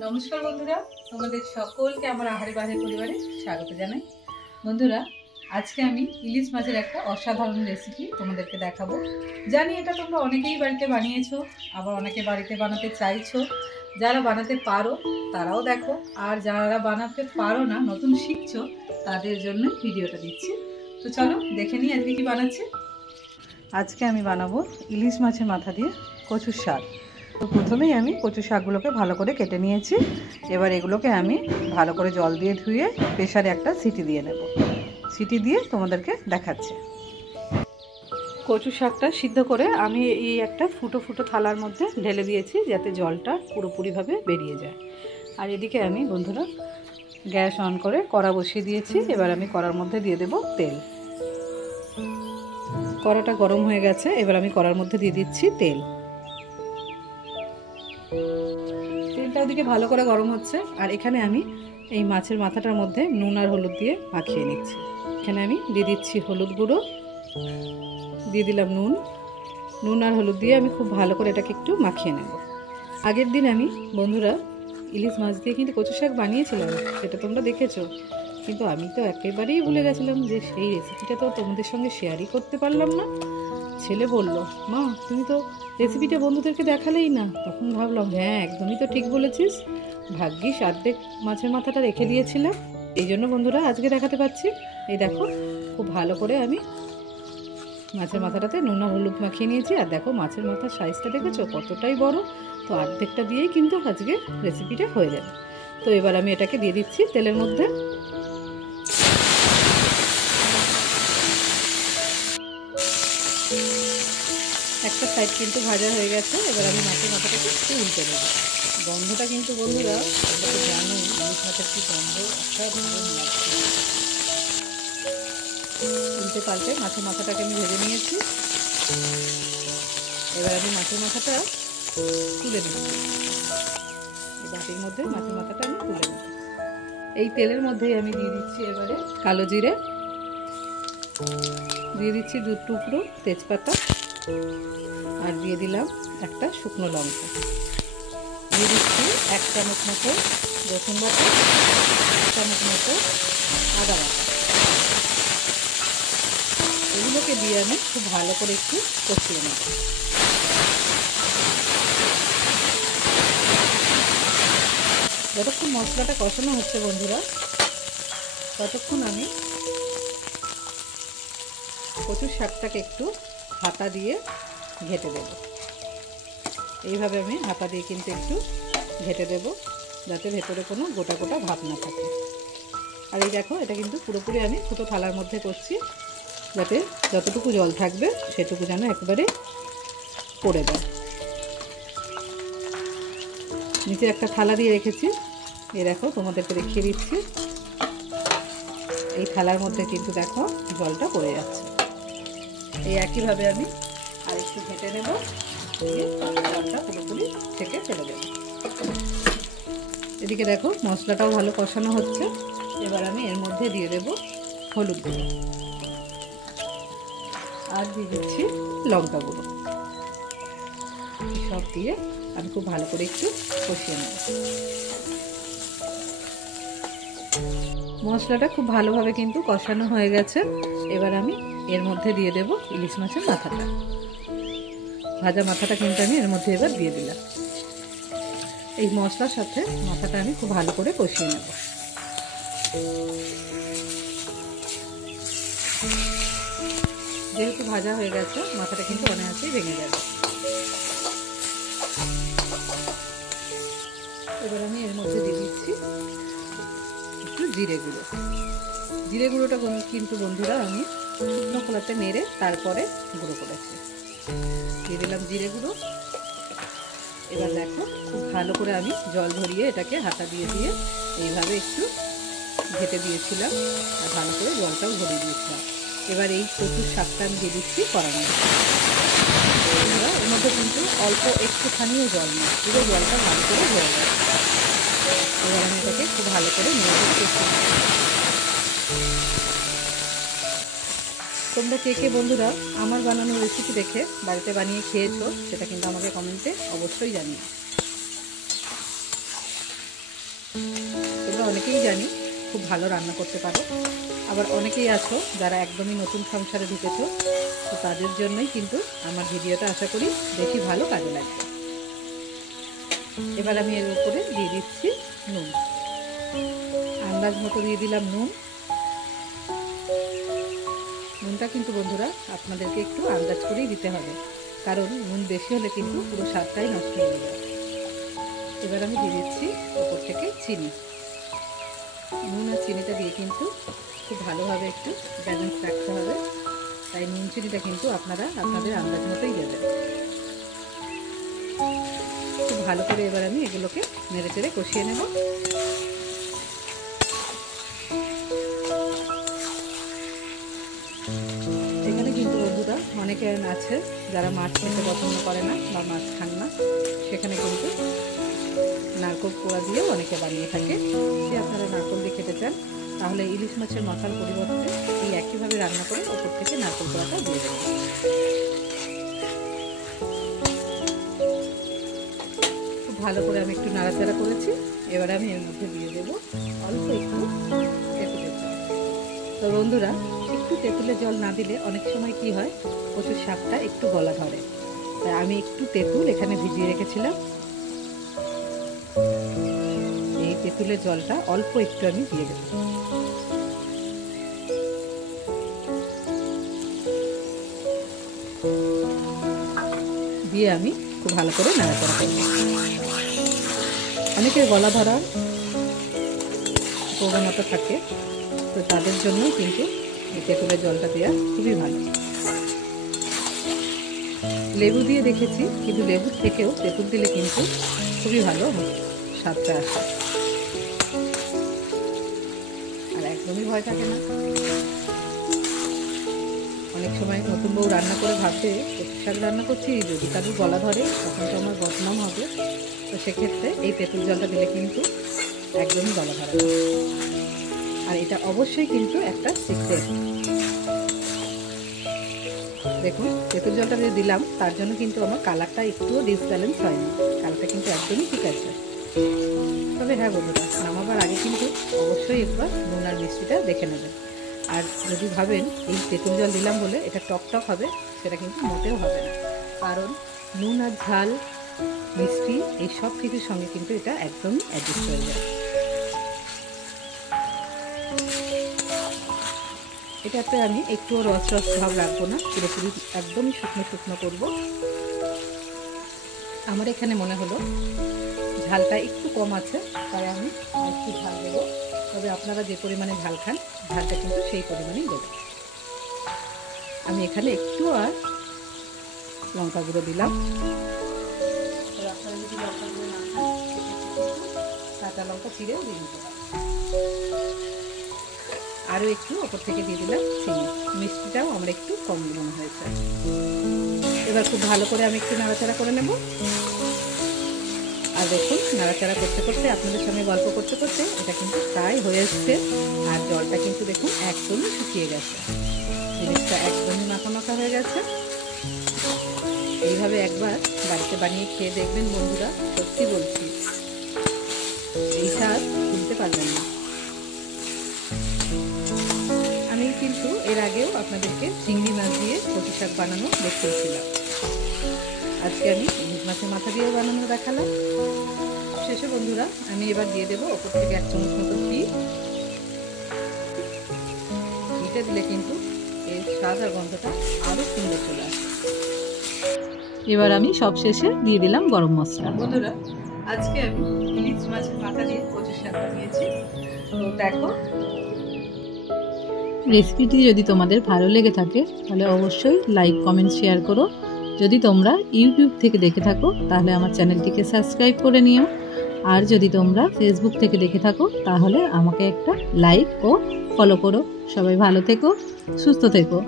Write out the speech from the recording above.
নমস্কার বন্ধুরা, তোমাদের সকলকে আমার আহারে বাহারে পরিবারে স্বাগত জানাই। বন্ধুরা, আজকে আমি ইলিশ মাছের একটা অসাধারণ রেসিপি তোমাদেরকে দেখাবো। জানি এটা তোমরা অনেকেই বাড়িতে বানিয়েছো, আবার অনেকে বাড়িতে বানাতে চাইছো। যারা বানাতে পারো তারাও দেখো, আর যারা বানাতে পারো না, নতুন শিখছো, তাদের জন্য ভিডিওটা দিচ্ছি। তো চলো দেখে নিই আজকে কি বানাচ্ছি। আজকে আমি বানাবো ইলিশ মাছের মাথা দিয়ে কচুর শাক। তো প্রথমেই আমি কচু শাকগুলোকে ভালো করে কেটে নিয়েছি। এবার এগুলোকে আমি ভালো করে জল দিয়ে ধুয়ে প্রেসারে একটা সিটি দিয়ে নেব। সিটি দিয়ে তোমাদেরকে দেখাচ্ছি। কচু শাকটা সিদ্ধ করে আমি এই একটা ফুটো ফুটো থালার মধ্যে ঢেলে দিয়েছি, যাতে জলটা পুরোপুরিভাবে বেরিয়ে যায়। আর এদিকে আমি বন্ধুরা গ্যাস অন করে কড়া বসিয়ে দিয়েছি। এবার আমি কড়ার মধ্যে দিয়ে দেব তেল। কড়াটা গরম হয়ে গেছে, এবার আমি কড়ার মধ্যে দিয়ে দিচ্ছি তেল। তেলটা ওদিকে ভালো করে গরম হচ্ছে, আর এখানে আমি এই মাছের মাথাটার মধ্যে নুন আর হলুদ দিয়ে মাখিয়ে নিচ্ছি। এখানে আমি দিয়ে দিচ্ছি হলুদ গুঁড়ো, দিয়ে দিলাম নুন আর হলুদ দিয়ে আমি খুব ভালো করে এটাকে একটু মাখিয়ে নেব। আগের দিন আমি বন্ধুরা ইলিশ মাছ দিয়ে কিন্তু কচু শাক বানিয়েছিলাম, সেটা তোমরা দেখেছো, কিন্তু আমি তো একেবারেই ভুলে গেছিলাম যে সেই রেসিপিটা তো তোমাদের সঙ্গে শেয়ারই করতে পারলাম না। ছেলে বলল, মা তুমি তো রেসিপিটা বন্ধুদেরকে দেখালেই না। তখন ভাবলাম হ্যাঁ, একদমই তো ঠিক বলেছিস, ভাগ্যিস অর্ধেক মাছের মাথাটা রেখে দিয়েছিলাম, এই জন্য বন্ধুরা আজকে দেখাতে পাচ্ছি। এই দেখো, খুব ভালো করে আমি মাছের মাথাটাতে নুন আর হলুদ মাখিয়ে নিয়েছি। আর দেখো মাছের মাথার সাইজটা দেখেছো কতটাই বড়। তো অর্ধেকটা দিয়েই কিন্তু আজকে রেসিপিটা হয়ে যাবে। তো এবার আমি এটাকে দিয়ে দিচ্ছি তেলের মধ্যে। একটা সাইড কিন্তু ভাজা হয়ে গেছে, এবার আমি মাছের মাথাটাকে একটু উল্টে দেবো। গন্ধটা কিন্তু বন্ধুরা তোমরা তো জানো ইলিশ মাছের কি গন্ধ, অসাধারণ লাগছে। উল্টে পাল্টে মাছের মাথাটাকে আমি ভেজে নিয়েছি। এবার আমি মাছের মাথাটা তুলে দিচ্ছি। এই বাটির মধ্যে মাছের মাথাটা আমি তুলে নিচ্ছি। এই তেলের মধ্যেই আমি দিয়ে দিচ্ছি এবারে কালো জিরে, দিয়ে দিচ্ছি 2 টুকরো তেজপাতা, আর দিয়ে দিলাম একটা শুকনো লঙ্কা, দিয়ে দিচ্ছি 1 চামচ মতো রসুন বাটা, 1 চামচ মতো আদা বাটা। এগুলোকে দিয়ে আমি খুব ভালো করে একটু কষিয়ে নেব। যতক্ষণ মশলাটা কষানো হচ্ছে বন্ধুরা, ততক্ষণ আমি কচুর শাকটাকে একটু হাতা দিয়ে ঘেঁটে দেব। এইভাবে আমি হাতা দিয়ে কিন্তু একটু ঘেঁটে দেব, যাতে ভেতরে কোনো গোটা গোটা ভাব না থাকে। আর এই দেখো, এটা কিন্তু পুরোপুরি আমি ছোটো থালার মধ্যে করছি, যাতে যতটুকু জল থাকবে সেটুকু যেন একেবারে পড়ে দেয়। নিচে একটা থালা দিয়ে রেখেছি, এই দেখো তোমাদেরকে দেখিয়ে দিচ্ছি। এই থালার মধ্যে কিন্তু দেখো জলটা পড়ে যাচ্ছে। এই একইভাবে আমি আর একটু ঘেঁটে নেব, জলটা পুরোপুরি থেকে ফেলে দেব। এদিকে দেখো মশলাটাও ভালো কষানো হচ্ছে। এবার আমি এর মধ্যে দিয়ে দেব হলুদ গুঁড়ো, আর দিয়ে দিচ্ছি লঙ্কা গুঁড়ো। সব দিয়ে আমি খুব ভালো করে একটু কষিয়ে নেব। মশলাটা খুব ভালোভাবে কিন্তু কষানো হয়ে গেছে। এবার আমি এর মধ্যে দিয়ে দেব ইলিশ মাছের মাথাটা। ভাজা মাথাটা কিন্তু আমি এর মধ্যে এবার দিয়ে দিলাম। এই মশলার সাথে মাথাটা আমি খুব ভালো করে কষিয়ে নেব। যেহেতু ভাজা হয়ে গেছে, মাথাটা কিন্তু অনায়াসেই ভেঙে যাবে। এবার আমি এর মধ্যে দিয়ে দিচ্ছি একটু জিরে গুঁড়ো। জিরে গুঁড়োটা কিন্তু বন্ধুরা আমি শুকনো খোলাতে নেড়ে তারপরে গুঁড়ো করেছি। দিয়ে দিলাম জিরে গুঁড়ো। এবার দেখো খুব ভালো করে আমি জল ধরিয়ে এটাকে হাতা দিয়ে দিয়ে এইভাবে একটু ঘেঁটে দিয়েছিলাম, আর ভালো করে জলটাও ভরিয়ে দিয়েছিলাম। এবার এই কচুর শাকটা আমি দিয়ে দিচ্ছি কড়ার মধ্যে। এর মধ্যে কিন্তু অল্প একটুখানিও জল নেই, পুরো জলটা ভালো করে ভরে গেছে। এবার আমি এটাকে খুব ভালো করে নেড়ে। তোমরা কে কে বন্ধুরা আমার বানানো রেসিপি দেখে বাড়িতে বানিয়ে খেয়েছো, সেটা কিন্তু আমাকে কমেন্টে অবশ্যই জানিও। তোমরা অনেকেই জানি খুব ভালো রান্না করতে পারো, আবার অনেকেই আছো যারা একদমই নতুন সংসারে ঢুকেছো, তো তাদের জন্যই কিন্তু আমার ভিডিওটা আশা করি বেশি ভালো কাজে লাগবে। এবার আমি এর উপরে দিয়ে দিচ্ছি নুন, আন্দাজ মতো দিয়ে দিলাম নুন। নুনটা কিন্তু বন্ধুরা আপনাদেরকে একটু আন্দাজ করেই দিতে হবে, কারণ নুন বেশি হলে কিন্তু পুরো স্বাদটাই নষ্ট হয়ে যাবে। এবার আমি দিয়ে দিচ্ছি ওপর থেকে চিনি। নুন আর চিনিটা দিয়ে কিন্তু খুব ভালোভাবে একটু ব্যালেন্স রাখতে হবে, তাই নুন চিনিটা কিন্তু আপনারা আপনাদের আন্দাজ মতোই দেবেন। খুব ভালো করে এবার আমি এগুলোকে নেড়ে চেড়ে কষিয়ে নেব। এখানে কিন্তু বন্ধুরা অনেকে আছে যারা মাছ খেতে পছন্দ করে না বা মাছ খান না, সেখানে কিন্তু নারকেল কোড়া দিয়েও অনেকে বানিয়ে থাকে। যদি আপনারা নারকেল দিয়ে খেতে চান তাহলে ইলিশ মাছের মাথার পরিবর্তে এই একইভাবে রান্না করে ওপর থেকে নারকেল কোড়াটা দিয়ে দেবেন। খুব ভালো করে আমি একটু নাড়াচাড়া করেছি। এবার আমি এর মধ্যে দিয়ে দেবো অল্প একটু তেঁতুলের জল। তো বন্ধুরা, একটু তেঁতুলের জল না দিলে অনেক সময় কি হয়, কচুর শাকটা একটু গলা ধরে, তাই আমি একটু তেঁতুল এখানে ভিজিয়ে রেখেছিলাম। এই তেঁতুলের জলটা অল্প একটু আমি দিয়ে দেব। দিয়ে আমি খুব ভালো করে নাড়াচাড়া করব। অনেকের গলা ধরার প্রবণতা থাকে, তো তাদের জন্য কিন্তু এই তেঁতুলের জলটা দেওয়া খুবই ভালো। লেবু দিয়ে দেখেছি, কিন্তু লেবুর থেকেও তেঁতুল দিলে কিন্তু খুবই ভালো স্বাদটা আসে, আর একদমই ভয় থাকে না। অনেক সময় নতুন বউ রান্না করে ভাববে কচু শাক রান্না করছি, যদি কারুর গলা ধরে তখন তো আমার বদনাম হবে। তো সেক্ষেত্রে এই তেঁতুল জলটা দিলে কিন্তু একদমই গলা ধরে না। আর এটা অবশ্যই কিন্তু একটা সিক্রেট। দেখুন, তেঁতুল জলটা যে দিলাম তার জন্য কিন্তু আমার কালারটা একটুও ডিসব্যালেন্স হয়নি, কালারটা কিন্তু একদমই ঠিক আছে। তবে হ্যাঁ বন্ধুরা, নামাবার আগে কিন্তু অবশ্যই একবার নুন আর মিষ্টিটা দেখে নেবেন। আর যদি ভাবেন এই তেঁতুল জল দিলাম বলে এটা টক টক হবে, সেটা কিন্তু মোটেও হবে না, কারণ নুন আর ঝাল মিষ্টি এই সব কিছুর সঙ্গে কিন্তু এটা একদমই অ্যাডজাস্ট হয়ে যায়। এটাতে আমি একটুও রস রস ভাব রাখবো না, পুরোপুরি একদমই শুকনো শুকনো করবো। আমার এখানে মনে হলো ঝালটা একটু কম আছে, তাই আমি একটু ঝাল দেবো। তবে আপনারা যে পরিমাণে ঝাল খান, ঝালটা কিন্তু সেই পরিমাণেই দেবেন। আমি এখানে একটু আর লঙ্কা গুঁড়ো দিলাম। আপনারা যদি লঙ্কা গুঁড়ো না খান, কাঁচা লঙ্কা চিড়েও দিয়ে দিতে। আরও একটু ওপর থেকে দিয়ে দিলাম চিনি। মিষ্টিটাও আমার একটু কম মনে হয়েছে। এবার খুব ভালো করে আমি একটু নাড়াচাড়া করে নেব। আর দেখুন, নাড়াচাড়া করতে করতে আপনাদের সঙ্গে গল্প করতে করতে এটা কিন্তু প্রায় হয়ে এসছে। আর জলটা কিন্তু দেখুন একদমই শুকিয়ে গেছে, জিনিসটা একদমই মাখা মাখা হয়ে গেছে। এইভাবে একবার বাড়িতে বানিয়ে খেয়ে দেখবেন বন্ধুরা, সত্যি বলছি এই স্বাদ ভুলতে পারবেন না। আমি কিন্তু এর আগেও আপনাদেরকে চিংড়ি মাছ দিয়ে কচু শাক বানানো দেখিয়েছিলাম, আজকে আমি ইলিশ মাছের মাথা দিয়ে বানানো দেখালাম। শেষে বন্ধুরা আমি এবার দিয়ে দেবো ওপর থেকে 1 চামচ মতো ঘি। ঘিটা দিলে কিন্তু এর স্বাদ আর গন্ধটা আরও সুন্দর চলে আসে। এবার আমি সব শেষে দিয়ে দিলাম গরম মশলা। বন্ধুরা, আজকে আমি ইলিশ মাছের মাথা দিয়ে কচু শাক বানিয়েছি। তো দেখো, রেসিপিটি যদি তোমাদের ভালো লেগে থাকে তাহলে অবশ্যই লাইক, কমেন্ট, শেয়ার করো। যদি তোমরা ইউটিউব থেকে দেখে থাকো তাহলে আমার চ্যানেলটিকে সাবস্ক্রাইব করে নিও। আর যদি তোমরা ফেসবুক থেকে দেখে থাকো তাহলে আমাকে একটা লাইক ও ফলো করো। সবাই ভালো থেকো, সুস্থ থেকো।